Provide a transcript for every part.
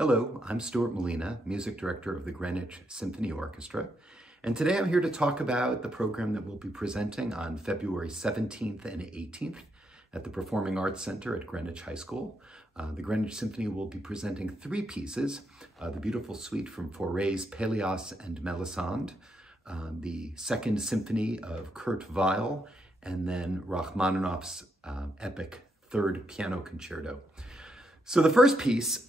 Hello, I'm Stuart Malina, Music Director of the Greenwich Symphony Orchestra, and today I'm here to talk about the program that we'll be presenting on February 17th and 18th at the Performing Arts Center at Greenwich High School. The Greenwich Symphony will be presenting three pieces, the beautiful suite from Fauré's Pelléas and Mélisande, the Second Symphony of Weill, and then Rachmaninoff's epic Third Piano Concerto. So the first piece,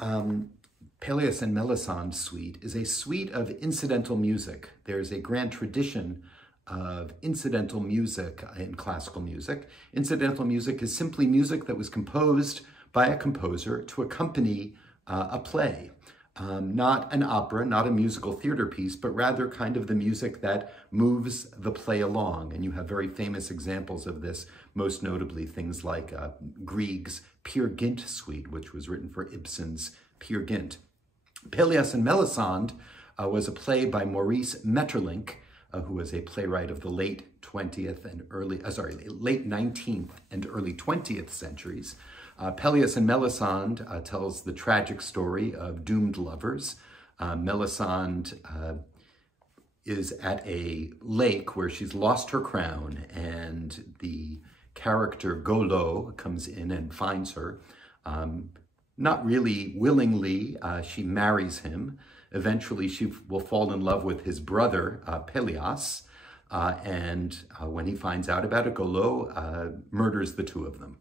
Pelléas and Mélisande suite, is a suite of incidental music. There's a grand tradition of incidental music in classical music. Incidental music is simply music that was composed by a composer to accompany a play. Not an opera, not a musical theater piece, but rather kind of the music that moves the play along. And you have very famous examples of this, most notably things like Grieg's Peer Gynt suite, which was written for Ibsen's Peer Gynt. Pelléas and Mélisande was a play by Maurice Maeterlinck, who was a playwright of the late 19th and early 20th centuries. Pelléas and Mélisande tells the tragic story of doomed lovers. Mélisande is at a lake where she's lost her crown, and the character Golo comes in and finds her. Not really willingly, she marries him. Eventually, she will fall in love with his brother, Pelléas, and when he finds out about it, Golo murders the two of them.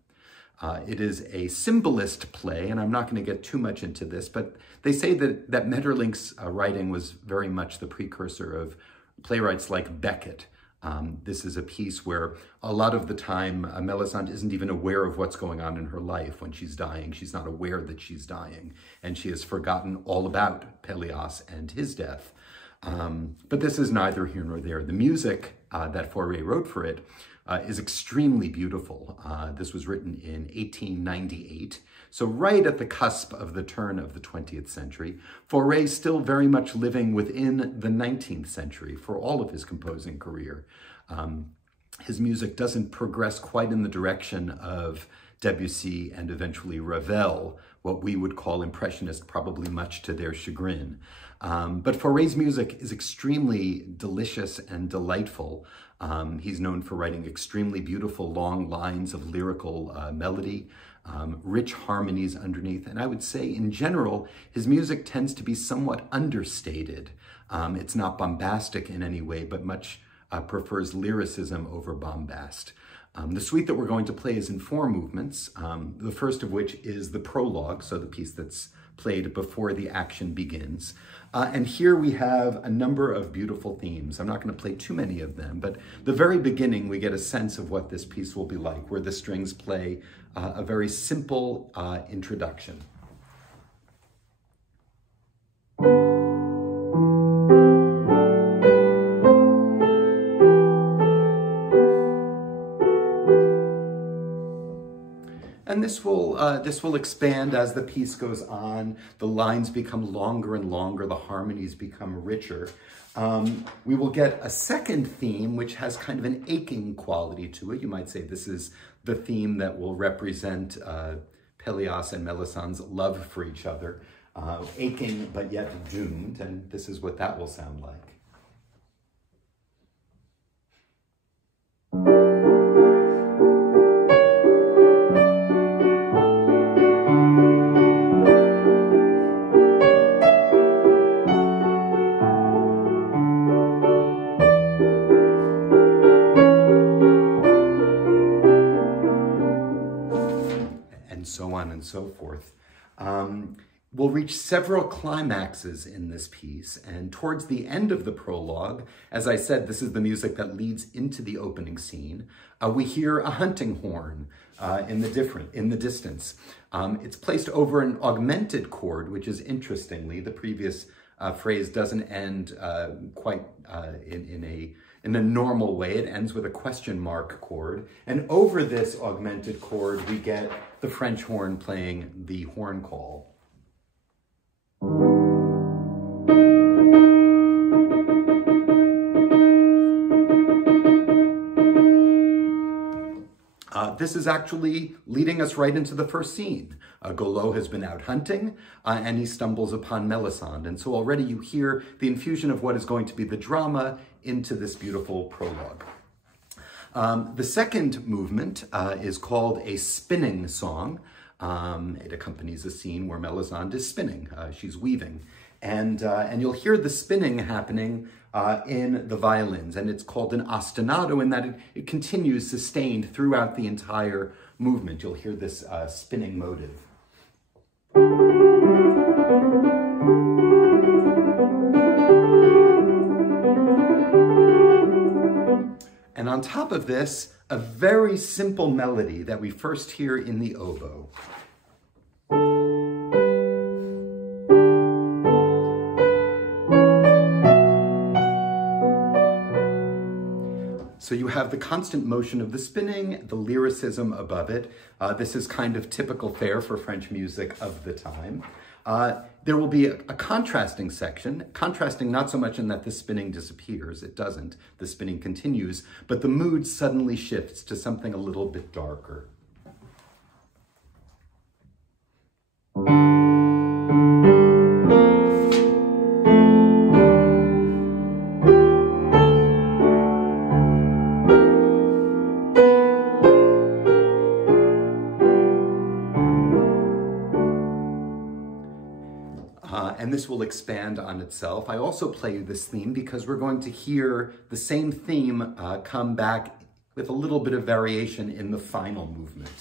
It is a symbolist play, and I'm not going to get too much into this, but they say that Maeterlinck's writing was very much the precursor of playwrights like Beckett. This is a piece where a lot of the time Mélisande isn't even aware of what's going on in her life. When she's dying, she's not aware that she's dying, and she has forgotten all about Pelléas and his death. But this is neither here nor there. The music that Fauré wrote for it is extremely beautiful. This was written in 1898, so right at the cusp of the turn of the 20th century. Fauré still very much living within the 19th century for all of his composing career. His music doesn't progress quite in the direction of Debussy and eventually Ravel, what we would call Impressionist, probably much to their chagrin. But Fauré's music is extremely delicious and delightful. He's known for writing extremely beautiful long lines of lyrical melody, rich harmonies underneath. And I would say, in general, his music tends to be somewhat understated. It's not bombastic in any way, but much prefers lyricism over bombast. The suite that we're going to play is in four movements, the first of which is the prologue, so the piece that's played before the action begins. And here we have a number of beautiful themes. I'm not going to play too many of them, but the very beginning we get a sense of what this piece will be like, where the strings play a very simple introduction. And this will expand as the piece goes on. The lines become longer and longer. The harmonies become richer. We will get a second theme, which has kind of an aching quality to it. You might say this is the theme that will represent Pelléas and Mélisande's love for each other, aching but yet doomed. And this is what that will sound like. So on and so forth. We'll reach several climaxes in this piece, and towards the end of the prologue, as I said, this is the music that leads into the opening scene, we hear a hunting horn in the distance. It's placed over an augmented chord, which is interestingly, the previous phrase doesn't end quite in a normal way. It ends with a question mark chord. And over this augmented chord, we get the French horn playing the horn call. This is actually leading us right into the first scene. Golo has been out hunting, and he stumbles upon Mélisande. And so already you hear the infusion of what is going to be the drama into this beautiful prologue. The second movement is called a spinning song. It accompanies a scene where Mélisande is spinning. She's weaving. And you'll hear the spinning happening in the violins, and it's called an ostinato in that it continues sustained throughout the entire movement. You'll hear this spinning motive. And on top of this, a very simple melody that we first hear in the oboe. So you have the constant motion of the spinning, the lyricism above it. This is kind of typical fare for French music of the time. There will be a contrasting section, contrasting not so much in that the spinning disappears, it doesn't, the spinning continues, but the mood suddenly shifts to something a little bit darker. And this will expand on itself. I also play this theme because we're going to hear the same theme come back with a little bit of variation in the final movement.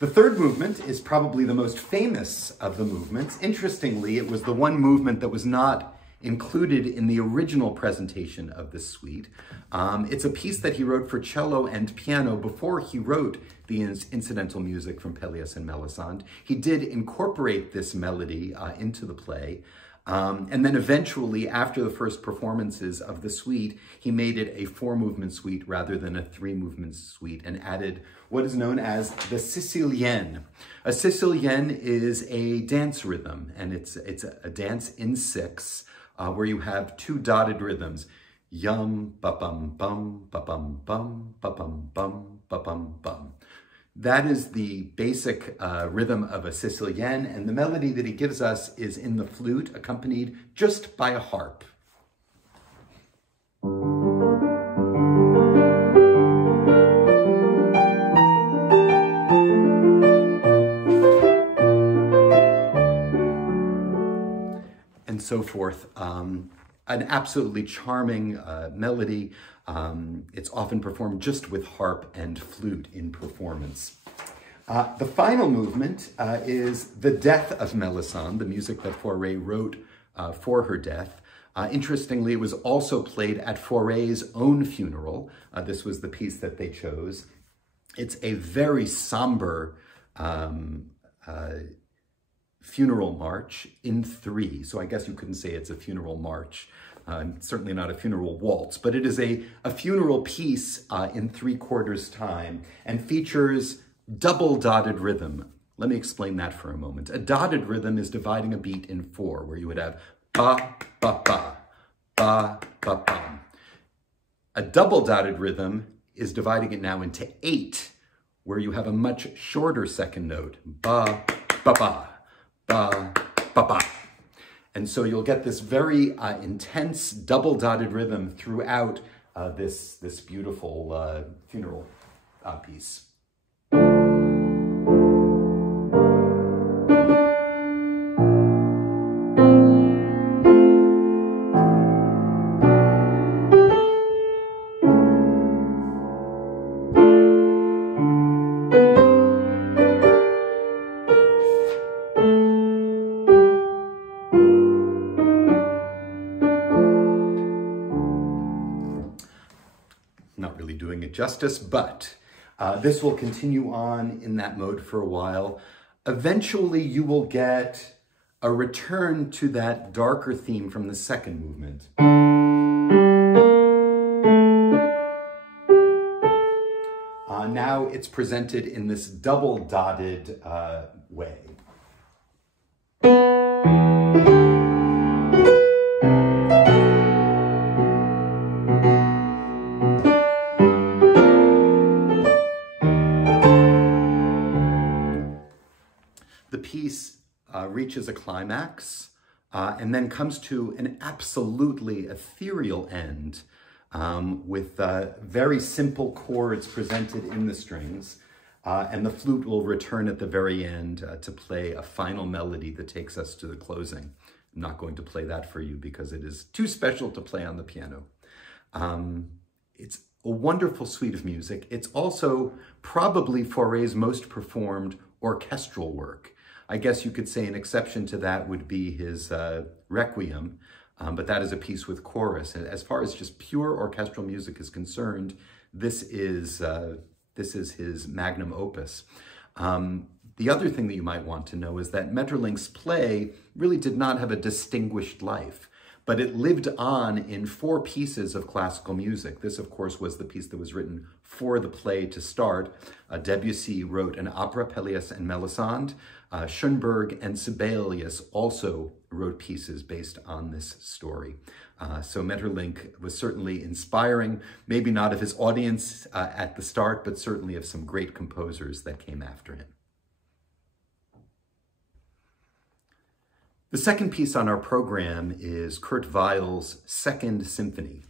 The third movement is probably the most famous of the movements. Interestingly, it was the one movement that was not included in the original presentation of the suite. It's a piece that he wrote for cello and piano before he wrote the incidental music from Pelléas and Mélisande. He did incorporate this melody into the play, and then eventually, after the first performances of the suite, he made it a 4-movement suite rather than a 3-movement suite and added what is known as the Sicilienne. A Sicilienne is a dance rhythm, and it's a dance in 6, where you have 2 dotted rhythms. Yum, ba-bum, bum, ba-bum, bum, ba-bum, bum, ba-bum, bum. That is the basic rhythm of a Sicilienne, and the melody that he gives us is in the flute, accompanied just by a harp. And so forth. An absolutely charming melody. It's often performed just with harp and flute in performance. The final movement is The Death of Mélisande, the music that Fauré wrote for her death. Interestingly, it was also played at Fauré's own funeral. This was the piece that they chose. It's a very somber funeral march in 3. So I guess you couldn't say it's a funeral march. Certainly not a funeral waltz, but it is a funeral piece in 3/4 time and features double dotted rhythm. Let me explain that for a moment. A dotted rhythm is dividing a beat in 4, where you would have ba, ba, ba, ba, ba, ba. A double dotted rhythm is dividing it now into 8, where you have a much shorter second note. Ba, ba, ba, ba, ba, ba. And so you'll get this very intense double dotted rhythm throughout this beautiful funeral piece. Not really doing it justice, but this will continue on in that mode for a while. Eventually, you will get a return to that darker theme from the second movement. Now it's presented in this double dotted way. The reaches a climax and then comes to an absolutely ethereal end with very simple chords presented in the strings. And the flute will return at the very end to play a final melody that takes us to the closing. I'm not going to play that for you because it is too special to play on the piano. It's a wonderful suite of music. It's also probably Fauré's most performed orchestral work. I guess you could say an exception to that would be his Requiem, but that is a piece with chorus. And as far as just pure orchestral music is concerned, this is his magnum opus. The other thing that you might want to know is that Maeterlinck's play really did not have a distinguished life, but it lived on in 4 pieces of classical music. This, of course, was the piece that was written for the play to start. Debussy wrote an opera, Pelléas and Mélisande. Schoenberg and Sibelius also wrote pieces based on this story. So Maeterlinck was certainly inspiring, maybe not of his audience at the start, but certainly of some great composers that came after him. The second piece on our program is Kurt Weill's Second Symphony.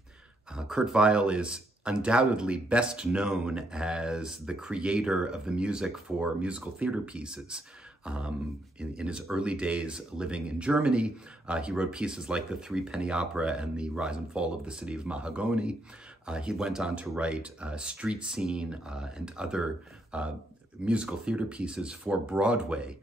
Kurt Weill is undoubtedly best known as the creator of the music for musical theater pieces. In his early days living in Germany, he wrote pieces like the Threepenny Opera and the Rise and Fall of the City of Mahagoni. He went on to write Street Scene and other musical theater pieces for Broadway.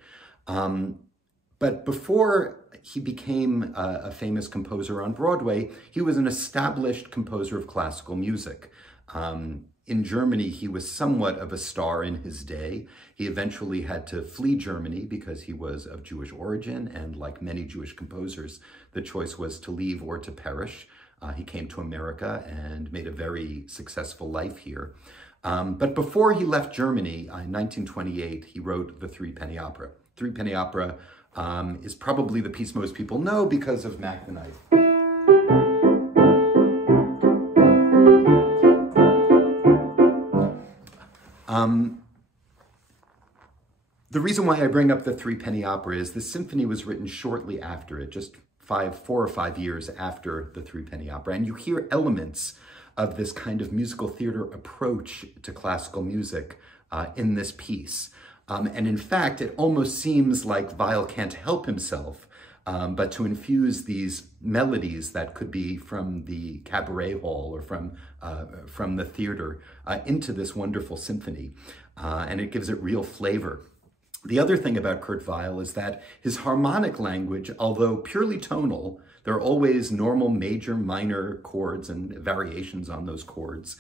But before he became a famous composer on Broadway, he was an established composer of classical music. In Germany, he was somewhat of a star in his day. He eventually had to flee Germany because he was of Jewish origin, and like many Jewish composers, the choice was to leave or to perish. He came to America and made a very successful life here. But before he left Germany, in 1928, he wrote the Threepenny Opera. Threepenny Opera is probably the piece most people know because of Mac the Knife. The reason why I bring up the Threepenny Opera is the symphony was written shortly after it, just 4 or 5 years after the Threepenny Opera. And you hear elements of this kind of musical theater approach to classical music in this piece. And in fact, it almost seems like Weill can't help himself but to infuse these melodies that could be from the cabaret hall or from the theater into this wonderful symphony. And it gives it real flavor. The other thing about Kurt Weill is that his harmonic language, although purely tonal, there are always normal major, minor chords and variations on those chords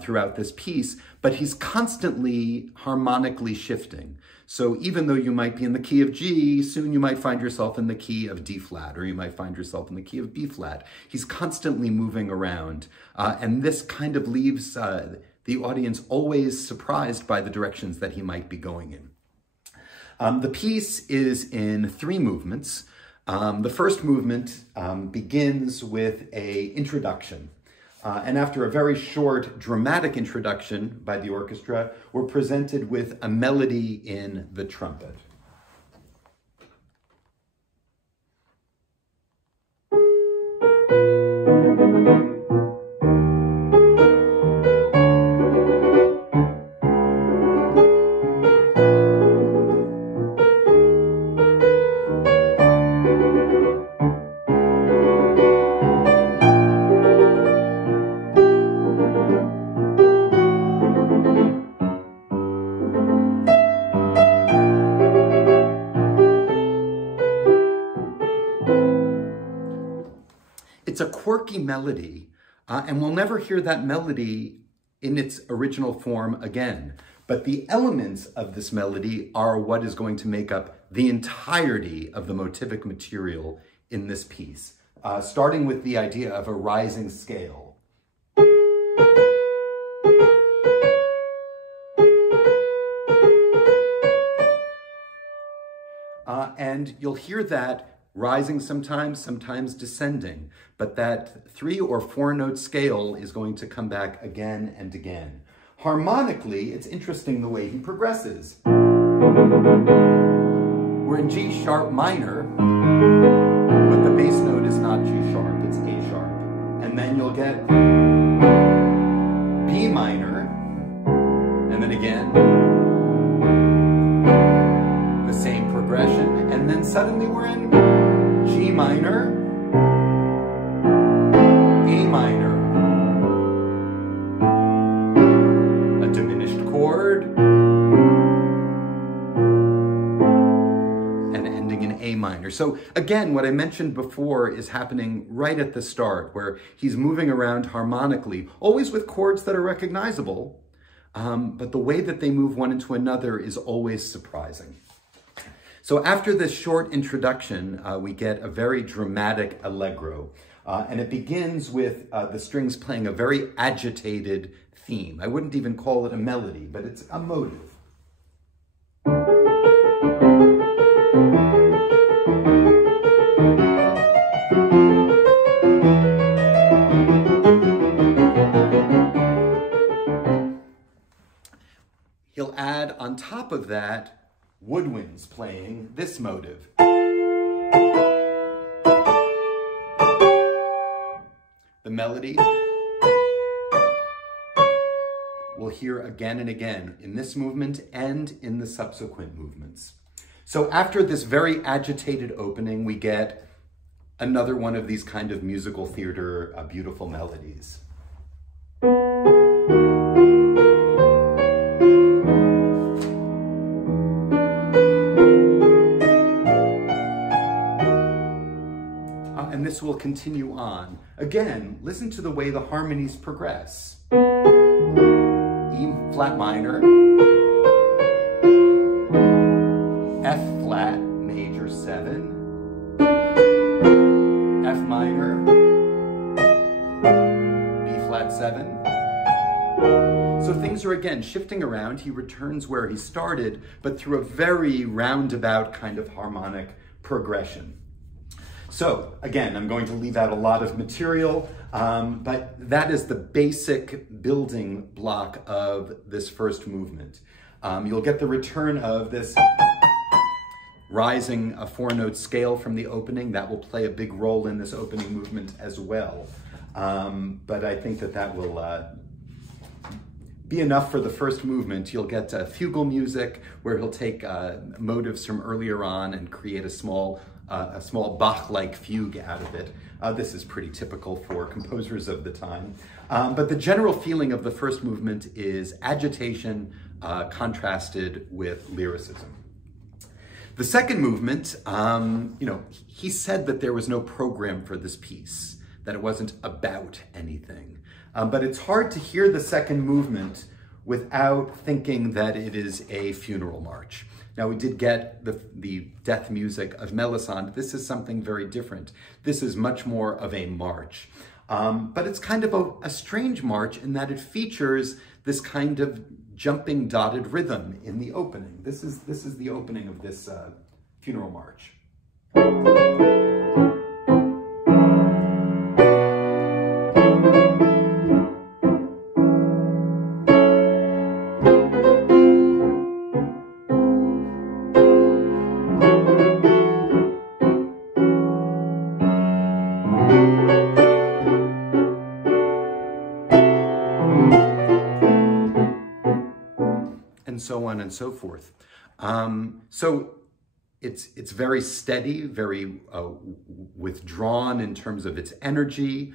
throughout this piece, but he's constantly harmonically shifting. So even though you might be in the key of G, soon you might find yourself in the key of D flat, or you might find yourself in the key of B flat. He's constantly moving around, and this kind of leaves the audience always surprised by the directions that he might be going in. The piece is in 3 movements. The first movement begins with an introduction. And after a very short dramatic introduction by the orchestra, we're presented with a melody in the trumpet. It's a quirky melody, and we'll never hear that melody in its original form again. But the elements of this melody are what is going to make up the entirety of the motivic material in this piece, starting with the idea of a rising scale. And you'll hear that rising sometimes, sometimes descending, but that 3 or 4 note scale is going to come back again and again. Harmonically, it's interesting the way he progresses. We're we're in G sharp minor, but the bass note is not G sharp, it's A sharp. And then you'll get B minor, and then again, the same progression, and then suddenly we're in G minor, A minor, a diminished chord, and ending in A minor. So again, what I mentioned before is happening right at the start, where he's moving around harmonically, always with chords that are recognizable, but the way that they move one into another is always surprising. So after this short introduction, we get a very dramatic allegro, and it begins with the strings playing a very agitated theme. I wouldn't even call it a melody, but it's a motive. He'll add on top of that woodwinds playing this motive. The melody we'll hear again and again in this movement and in the subsequent movements. So after this very agitated opening, we get another one of these kind of musical theater beautiful melodies. And this will continue on. Again, listen to the way the harmonies progress. E flat minor, F flat major 7, F minor, B flat 7. So things are again shifting around. He returns where he started, but through a very roundabout kind of harmonic progression. So again, I'm going to leave out a lot of material, but that is the basic building block of this first movement. You'll get the return of this rising a 4-note scale from the opening. That will play a big role in this opening movement as well. But I think that that will be enough for the first movement. You'll get fugal music where he'll take motives from earlier on and create a small Bach-like fugue out of it. This is pretty typical for composers of the time. But the general feeling of the first movement is agitation contrasted with lyricism. The second movement, he said that there was no program for this piece, that it wasn't about anything. But it's hard to hear the second movement without thinking that it is a funeral march. Now, we did get the death music of Mélisande. This is something very different. This is much more of a march. But it's kind of a strange march in that it features this kind of jumping dotted rhythm in the opening. This is the opening of this funeral march. So on and so forth. So it's very steady, very withdrawn in terms of its energy,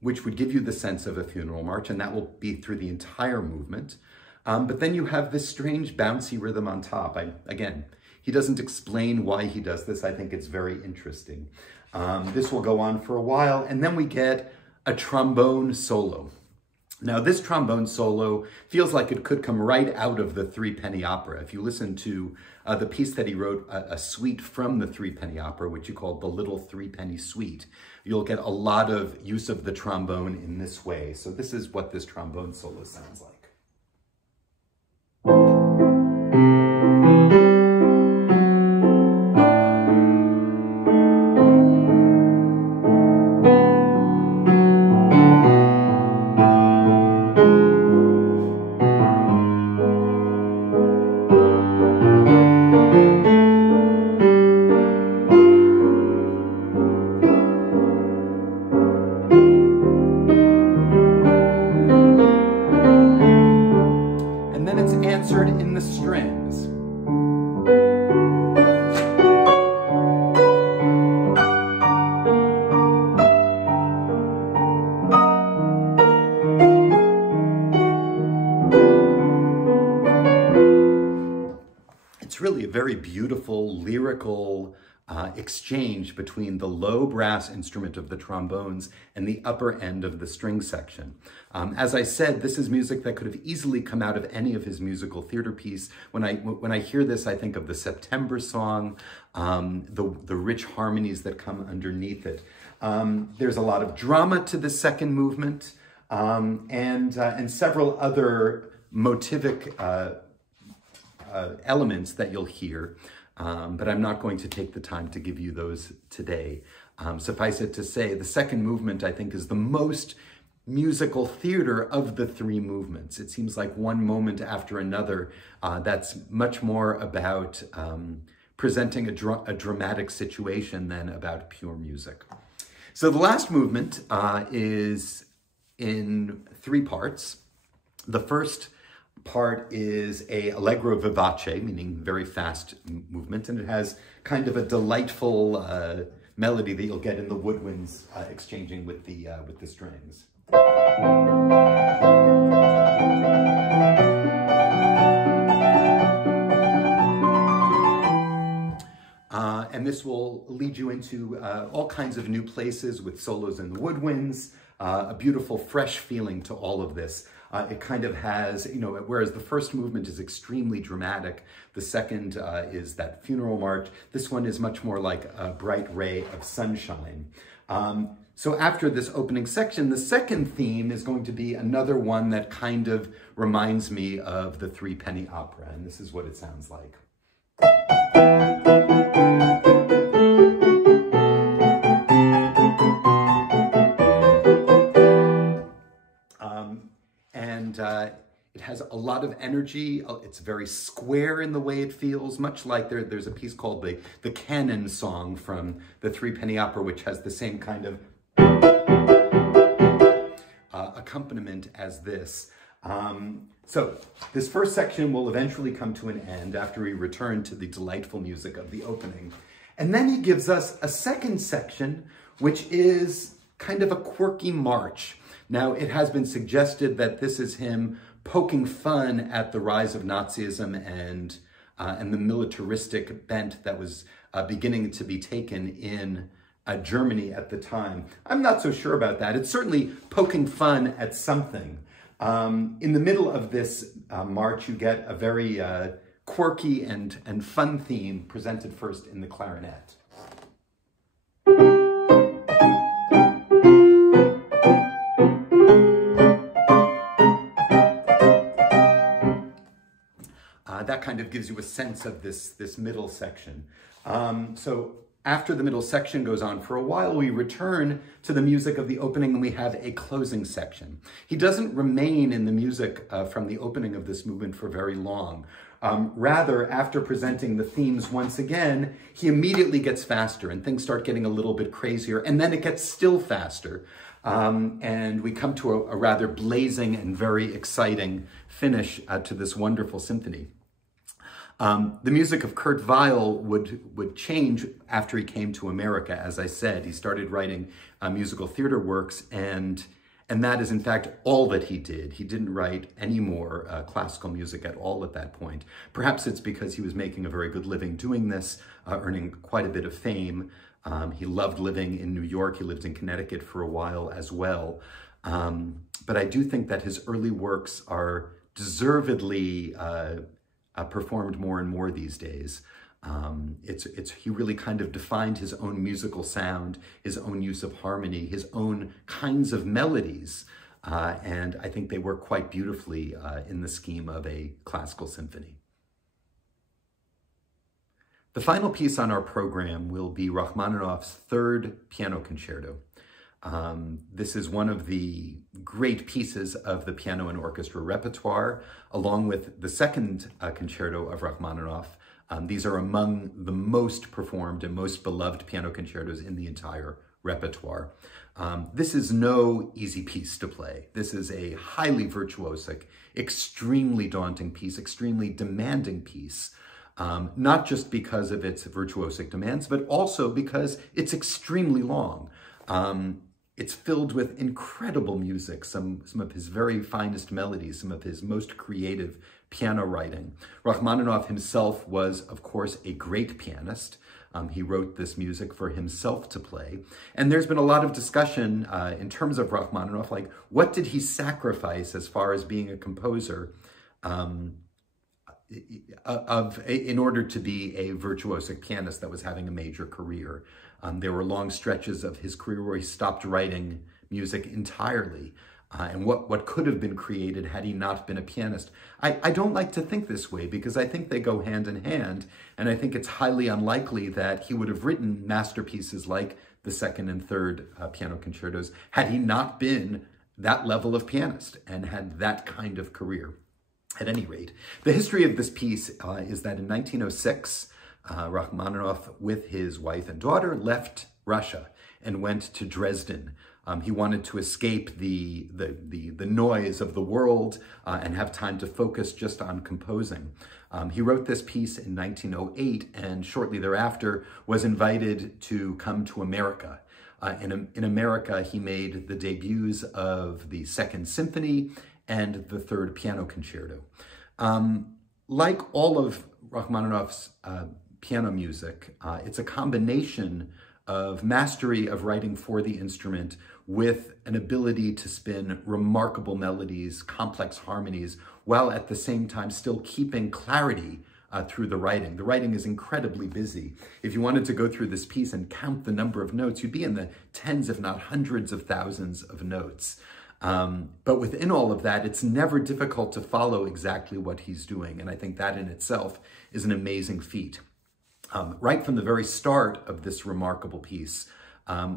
which would give you the sense of a funeral march, and that will be through the entire movement. But then you have this strange bouncy rhythm on top. Again, he doesn't explain why he does this. I think it's very interesting. This will go on for a while, and then we get a trombone solo. Now, this trombone solo feels like it could come right out of the Threepenny Opera. If you listen to the piece that he wrote, a suite from the Threepenny Opera, which he called the Little Threepenny Suite, you'll get a lot of use of the trombone in this way. So this is what this trombone solo sounds like. very beautiful, lyrical exchange between the low brass instrument of the trombones and the upper end of the string section. As I said, this is music that could have easily come out of any of his musical theater piece. When I hear this, I think of the September Song, the rich harmonies that come underneath it. There's a lot of drama to the second movement, and several other motivic elements that you'll hear. But I'm not going to take the time to give you those today. Suffice it to say, the second movement, I think, is the most musical theater of the three movements. It seems like one moment after another that's much more about presenting a dramatic situation than about pure music. So the last movement is in three parts. The first part is a allegro vivace, meaning very fast movement, and it has kind of a delightful melody that you'll get in the woodwinds exchanging with the strings. And this will lead you into all kinds of new places with solos in the woodwinds, a beautiful fresh feeling to all of this. It kind of has, you know, whereas the first movement is extremely dramatic, the second is that funeral march. This one is much more like a bright ray of sunshine. So after this opening section, the second theme is going to be another one that kind of reminds me of the Three Penny Opera, and this is what it sounds like. It has a lot of energy. It's very square in the way it feels, much like there's a piece called the Canon Song from the Three Penny Opera, which has the same kind of accompaniment as this. So this first section will eventually come to an end after we return to the delightful music of the opening. And then he gives us a second section, which is kind of a quirky march. Now, it has been suggested that this is him poking fun at the rise of Nazism and the militaristic bent that was beginning to be taken in Germany at the time. I'm not so sure about that. It's certainly poking fun at something. In the middle of this march, you get a very quirky and fun theme presented first in the clarinet. That kind of gives you a sense of this middle section. So after the middle section goes on for a while, we return to the music of the opening and we have a closing section. He doesn't remain in the music from the opening of this movement for very long. Rather, after presenting the themes once again, he immediately gets faster and things start getting a little bit crazier, and then it gets still faster. And we come to a rather blazing and very exciting finish to this wonderful symphony. The music of Kurt Weill would change after he came to America. As I said, he started writing musical theater works, and that is in fact all that he did. He didn't write any more classical music at all at that point. Perhaps it's because he was making a very good living doing this, earning quite a bit of fame. He loved living in New York. He lived in Connecticut for a while as well. But I do think that his early works are deservedly performed more and more these days. He really kind of defined his own musical sound, his own use of harmony, his own kinds of melodies, and I think they work quite beautifully in the scheme of a classical symphony. The final piece on our program will be Rachmaninoff's third piano concerto. This is one of the great pieces of the piano and orchestra repertoire, along with the second concerto of Rachmaninoff. These are among the most performed and most beloved piano concertos in the entire repertoire. This is no easy piece to play. This is a highly virtuosic, extremely daunting piece, extremely demanding piece. Not just because of its virtuosic demands, but also because it's extremely long. It's filled with incredible music, some of his very finest melodies, some of his most creative piano writing. Rachmaninoff himself was, of course, a great pianist. He wrote this music for himself to play. And there's been a lot of discussion in terms of Rachmaninoff, like what did he sacrifice as far as being a composer in order to be a virtuosic pianist that was having a major career. There were long stretches of his career where he stopped writing music entirely. And what could have been created had he not been a pianist. I don't like to think this way because I think they go hand in hand, and I think it's highly unlikely that he would have written masterpieces like the second and third piano concertos had he not been that level of pianist and had that kind of career. At any rate, the history of this piece is that in 1906, Rachmaninoff, with his wife and daughter, left Russia and went to Dresden. He wanted to escape the noise of the world and have time to focus just on composing. He wrote this piece in 1908 and shortly thereafter was invited to come to America. In America, he made the debuts of the Second Symphony and the Third Piano Concerto. Like all of Rachmaninoff's piano music, it's a combination of mastery of writing for the instrument with an ability to spin remarkable melodies, complex harmonies, while at the same time still keeping clarity through the writing. The writing is incredibly busy. If you wanted to go through this piece and count the number of notes, you'd be in the tens, if not hundreds of thousands of notes. But within all of that, it's never difficult to follow exactly what he's doing. And I think that in itself is an amazing feat. Right from the very start of this remarkable piece,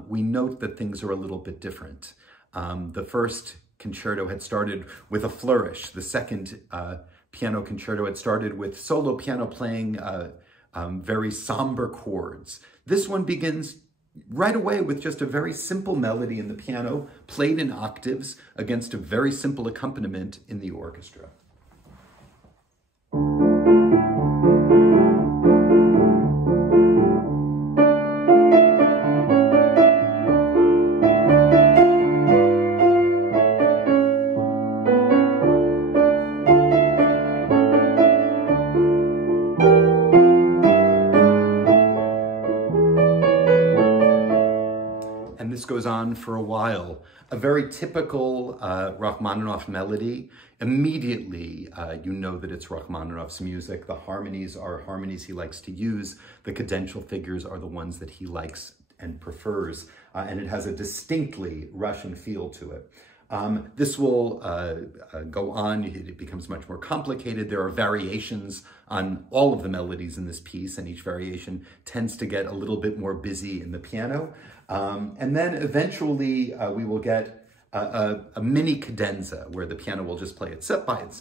we note that things are a little bit different. The first concerto had started with a flourish. The second piano concerto had started with solo piano playing very somber chords. This one begins right away with just a very simple melody in the piano, played in octaves against a very simple accompaniment in the orchestra. Goes on for a while. A very typical Rachmaninoff melody. Immediately, you know that it's Rachmaninoff's music. The harmonies are harmonies he likes to use. The cadential figures are the ones that he likes and prefers. And it has a distinctly Russian feel to it. This will go on. It becomes much more complicated. There are variations on all of the melodies in this piece, and each variation tends to get a little bit more busy in the piano. And then eventually we will get a mini cadenza where the piano will just play it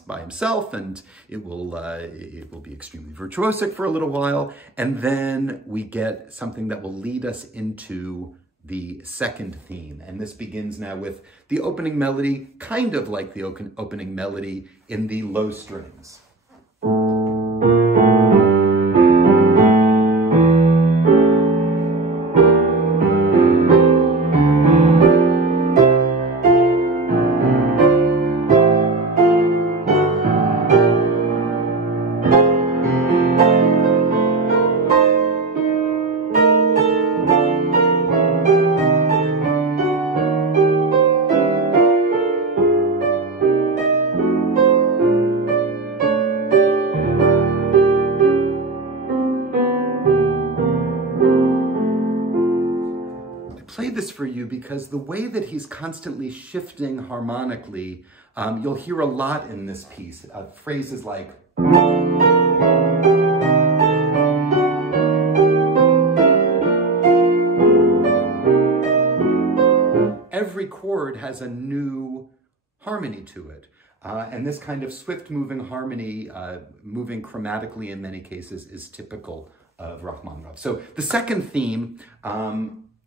by himself, and it will be extremely virtuosic for a little while. And then we get something that will lead us into the second theme. And this begins now with the opening melody, kind of like the opening melody in the low strings. For you because the way that he's constantly shifting harmonically, you'll hear a lot in this piece. Phrases like every chord has a new harmony to it. And this kind of swift moving harmony, moving chromatically in many cases, is typical of Rachmaninoff. So the second theme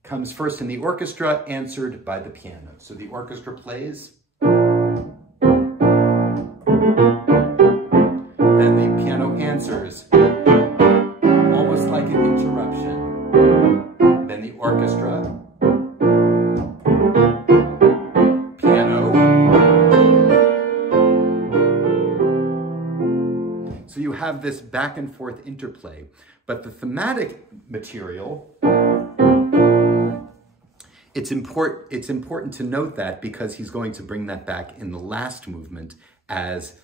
comes first in the orchestra, answered by the piano. So the orchestra plays. Then the piano answers, almost like an interruption. Then the orchestra. Piano. have this back and forth interplay. But the thematic material, it's important to note that because he's going to bring that back in the last movement as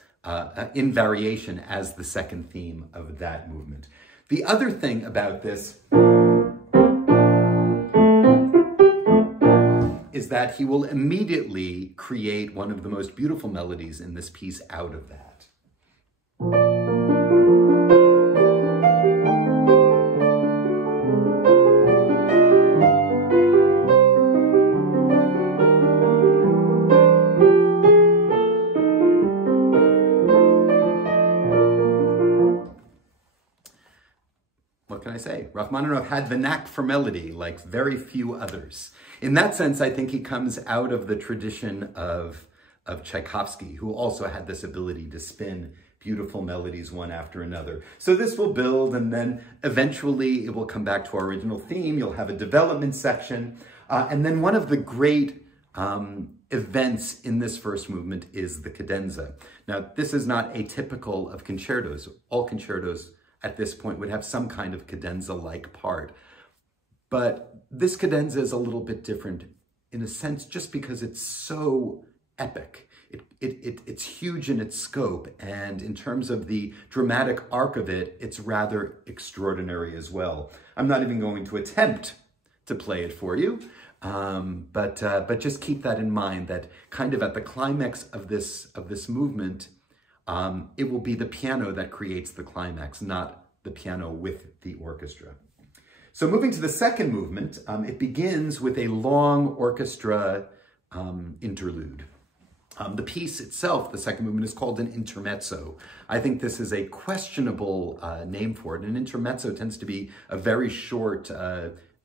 in variation as the second theme of that movement. The other thing about this is that he will immediately create one of the most beautiful melodies in this piece out of that. What can I say? Rachmaninoff had the knack for melody like very few others. In that sense, I think he comes out of the tradition of Tchaikovsky, who also had this ability to spin beautiful melodies one after another. So this will build, and then eventually it will come back to our original theme. You'll have a development section. And then one of the great events in this first movement is the cadenza. Now, this is not atypical of concertos. All concertos at this point would have some kind of cadenza-like part. But this cadenza is a little bit different in a sense just because it's so epic. It's huge in its scope, and in terms of the dramatic arc of it, it's rather extraordinary as well. I'm not even going to attempt to play it for you, but just keep that in mind, that kind of at the climax of this movement, it will be the piano that creates the climax, not the piano with the orchestra. So moving to the second movement, it begins with a long orchestra interlude. The piece itself, the second movement, is called an intermezzo. I think this is a questionable name for it. An intermezzo tends to be a very short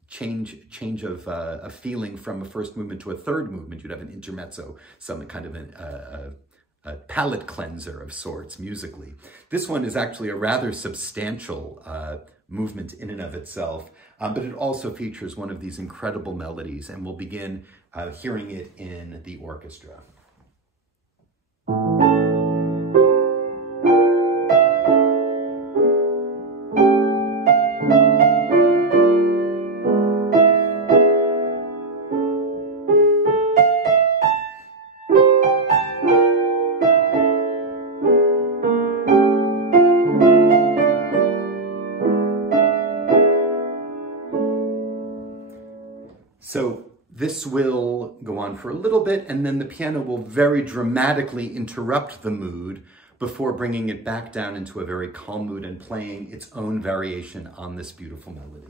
change of a feeling from a first movement to a third movement. You'd have an intermezzo, some kind of a palate cleanser of sorts musically. This one is actually a rather substantial movement in and of itself, but it also features one of these incredible melodies, and we'll begin hearing it in the orchestra. So this will go on for a little bit, and then the piano will very dramatically interrupt the mood before bringing it back down into a very calm mood and playing its own variation on this beautiful melody.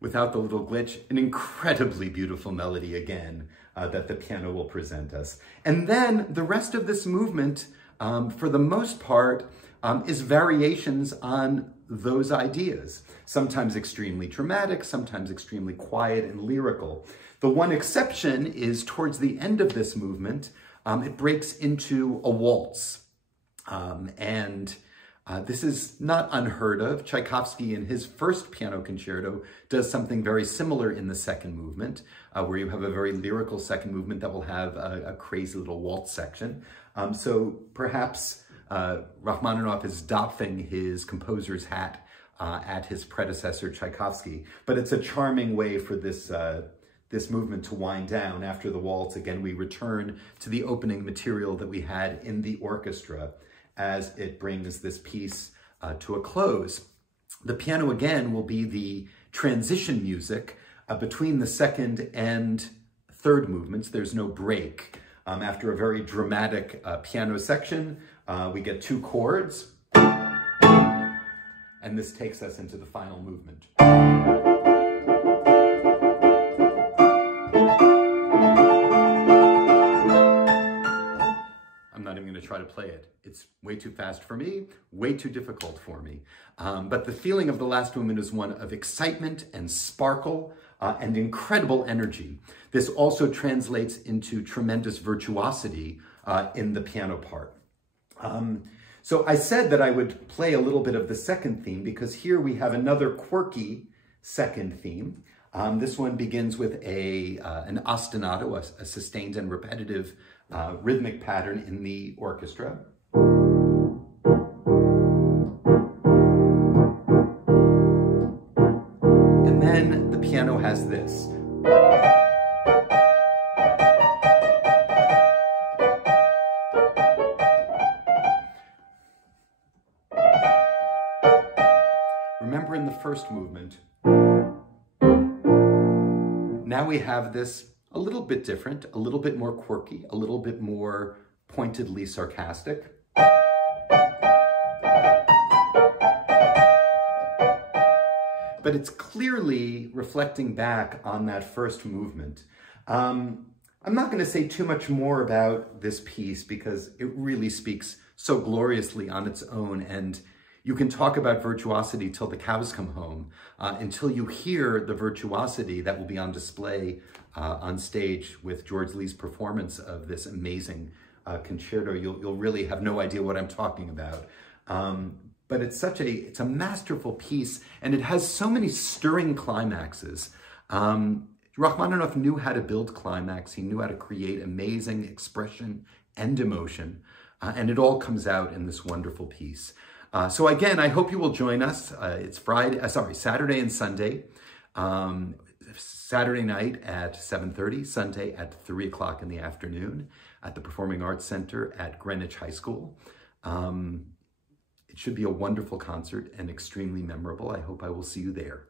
Without the little glitch, an incredibly beautiful melody again that the piano will present us. And then the rest of this movement, for the most part, is variations on those ideas. Sometimes extremely dramatic, sometimes extremely quiet and lyrical. The one exception is towards the end of this movement, it breaks into a waltz. This is not unheard of. Tchaikovsky, in his first piano concerto, does something very similar in the second movement, where you have a very lyrical second movement that will have a crazy little waltz section. So perhaps Rachmaninoff is doffing his composer's hat at his predecessor Tchaikovsky, but it's a charming way for this movement to wind down. After the waltz, again, we return to the opening material that we had in the orchestra as it brings this piece to a close. The piano, again, will be the transition music between the second and third movements. There's no break. After a very dramatic piano section, we get two chords, and this takes us into the final movement. I'm not even going to try to play it. It's way too fast for me, way too difficult for me. But the feeling of the last movement is one of excitement and sparkle and incredible energy. This also translates into tremendous virtuosity in the piano part. So I said that I would play a little bit of the second theme because here we have another quirky second theme. This one begins with an ostinato, a sustained and repetitive rhythmic pattern in the orchestra. And then the piano has this. Remember in the first movement, now we have this a little bit different, a little bit more quirky, a little bit more pointedly sarcastic. But it's clearly reflecting back on that first movement. I'm not going to say too much more about this piece because it really speaks so gloriously on its own, and you can talk about virtuosity till the cows come home, until you hear the virtuosity that will be on display on stage with George Lee's performance of this amazing concerto. You'll really have no idea what I'm talking about. But it's a masterful piece, and it has so many stirring climaxes. Rachmaninoff knew how to build climax. He knew how to create amazing expression and emotion, and it all comes out in this wonderful piece. So again, I hope you will join us. It's Saturday and Sunday. Saturday night at 7:30, Sunday at 3 o'clock in the afternoon at the Performing Arts Center at Greenwich High School. It should be a wonderful concert and extremely memorable. I hope I will see you there.